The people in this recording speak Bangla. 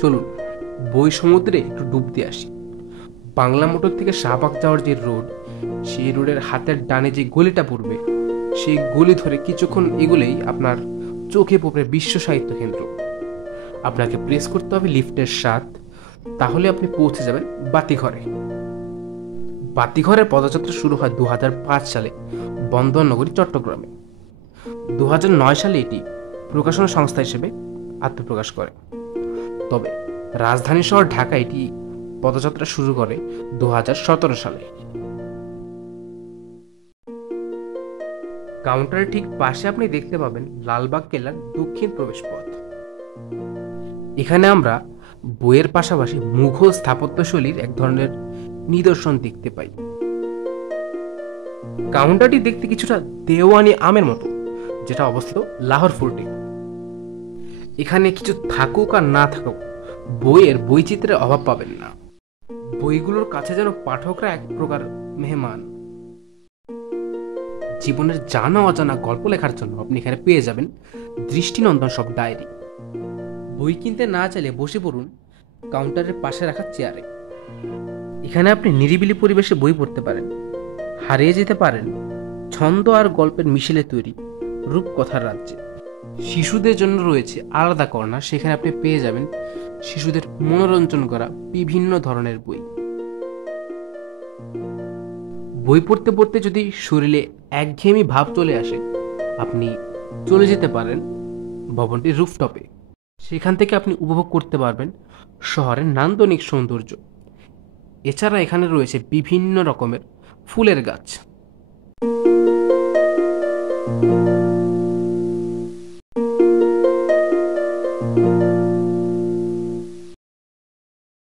চলুন বই সমুদ্রে একটু ডুব দিয়ে আসি। বাংলা মোটর থেকে শাহবাগ যাওয়ার যে রোড, সেই রোডের হাতের ডানে যে গলিটা পড়বে, সেই গলি ধরে কিছুক্ষণ এগুলেই আপনার চোখে পড়বে বিশ্ব সাহিত্য কেন্দ্র। আপনাকে প্রেস করতে হবে লিফটের 7, তাহলে আপনি পৌঁছে যাবেন বাতিঘরে। বাতিঘরের পদযাত্রা শুরু হয় 2005 সালে বন্দরনগরী চট্টগ্রামে। 2009 সালে এটি প্রকাশনা সংস্থা হিসেবে আত্মপ্রকাশ করে। তবে রাজধানী শহর ঢাকা এটি পদযাত্রা শুরু করে 2017 সালে। কাউন্টারের ঠিক পাশে আপনি দেখতে পাবেন লালবাগ কেল্লার দক্ষিণ প্রবেশ পথ। এখানে আমরা বইয়ের পাশাপাশি মুঘল স্থাপত্যশৈলীর এক ধরনের নিদর্শন দেখতে পাই। কাউন্টারটি দেখতে কিছুটা দেওয়ানি আমের মতো, যেটা অবস্থিত লাহোর ফোর্টে। এখানে কিছু থাকুক আর না থাকুক, বইয়ের বৈচিত্র্যের অভাব পাবেন না। বইগুলোর কাছে যেন পাঠকরা এক প্রকার মেহমান। জীবনের জানা অজানা গল্প লেখার জন্য আপনি এখানে পেয়ে যাবেন দৃষ্টিনন্দন সব ডায়েরি। বই কিনতে না চাইলে বসে পড়ুন কাউন্টারের পাশে রাখা চেয়ারে। এখানে আপনি নিরিবিলি পরিবেশে বই পড়তে পারেন, হারিয়ে যেতে পারেন ছন্দ আর গল্পের মিশেলে তৈরি রূপকথার রাজ্যে। শিশুদের জন্য রয়েছে আলাদা কর্নার, সেখানে আপনি পেয়ে যাবেন শিশুদের মনোরঞ্জন করা বিভিন্ন ধরনের বই। বই পড়তে পড়তে যদি শরীরে একঘেয়েমি ভাব চলে আসে, আপনি চলে যেতে পারেন ভবনটির রুফটপে। সেখান থেকে আপনি উপভোগ করতে পারবেন শহরের নান্দনিক সৌন্দর্য। এছাড়া এখানে রয়েছে বিভিন্ন রকমের ফুলের গাছ।